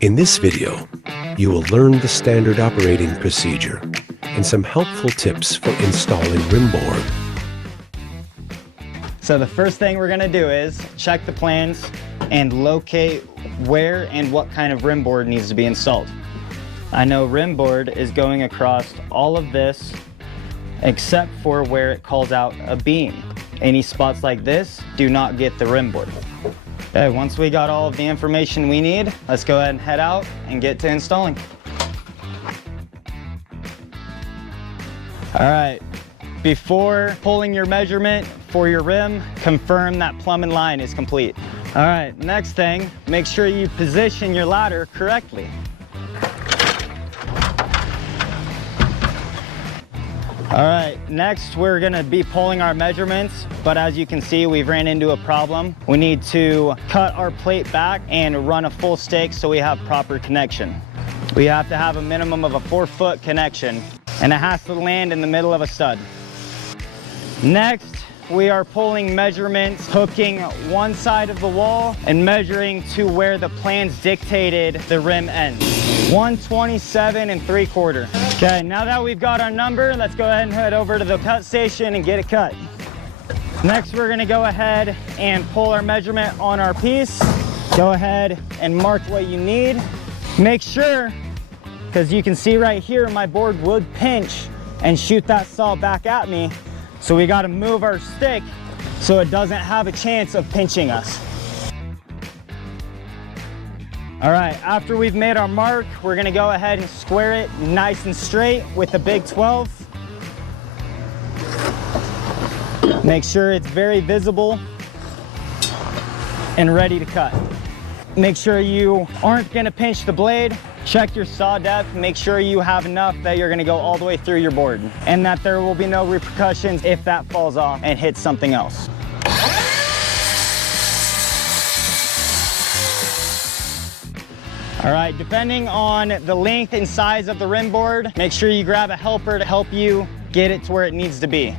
In this video, you will learn the standard operating procedure and some helpful tips for installing rim board. So the first thing we're gonna do is check the plans and locate where and what kind of rim board needs to be installed. I know rim board is going across all of this except for where it calls out a beam. Any spots like this do not get the rim board. Okay, once we got all of the information we need, let's go ahead and head out and get to installing. All right, before pulling your measurement for your rim, confirm that plumbing line is complete. All right, next thing, make sure you position your ladder correctly. All right, next we're gonna be pulling our measurements, but as you can see, we've ran into a problem. We need to cut our plate back and run a full stake so we have proper connection. We have to have a minimum of a 4-foot connection, and it has to land in the middle of a stud. Next, we are pulling measurements, hooking one side of the wall and measuring to where the plans dictated the rim ends. 127 3/4. Okay, now that we've got our number, let's go ahead and head over to the cut station and get it cut. Next, we're gonna go ahead and pull our measurement on our piece. Go ahead and mark what you need. Make sure, because you can see right here, my board would pinch and shoot that saw back at me. So we gotta move our stick so it doesn't have a chance of pinching us. All right, after we've made our mark, we're gonna go ahead and square it nice and straight with the big 12. Make sure it's very visible and ready to cut. Make sure you aren't gonna pinch the blade. Check your saw depth, make sure you have enough that you're gonna go all the way through your board and that there will be no repercussions if that falls off and hits something else. All right, depending on the length and size of the rim board, make sure you grab a helper to help you get it to where it needs to be.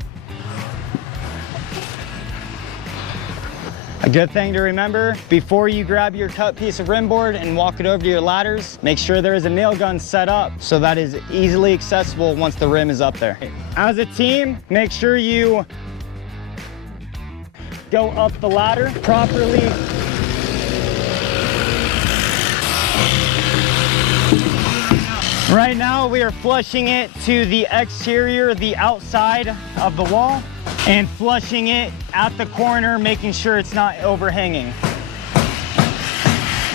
A good thing to remember, before you grab your cut piece of rim board and walk it over to your ladders, make sure there is a nail gun set up so that is easily accessible once the rim is up there. As a team, make sure you go up the ladder properly. Right now, we are flushing it to the exterior, the outside of the wall, and flushing it at the corner, making sure it's not overhanging.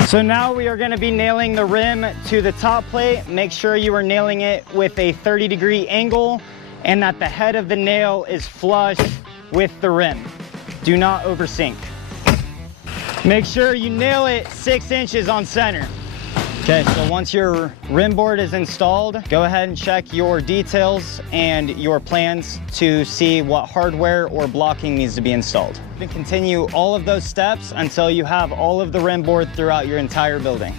So now we are gonna be nailing the rim to the top plate. Make sure you are nailing it with a 30-degree angle and that the head of the nail is flush with the rim. Do not oversink. Make sure you nail it 6 inches on center. Okay, so once your rim board is installed, go ahead and check your details and your plans to see what hardware or blocking needs to be installed. And continue all of those steps until you have all of the rim board throughout your entire building.